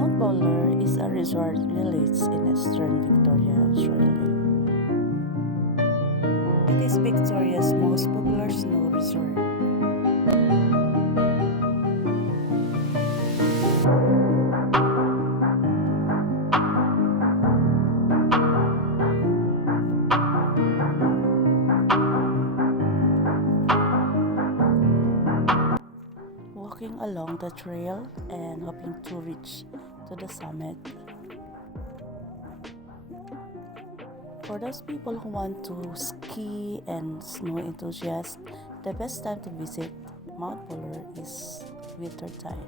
Mount Buller is a resort village in eastern Victoria, Australia. It is Victoria's most popular snow resort. Walking along the trail and hoping to reach to the summit. For those people who want to ski and snow enthusiasts, the best time to visit Mount Buller is winter time.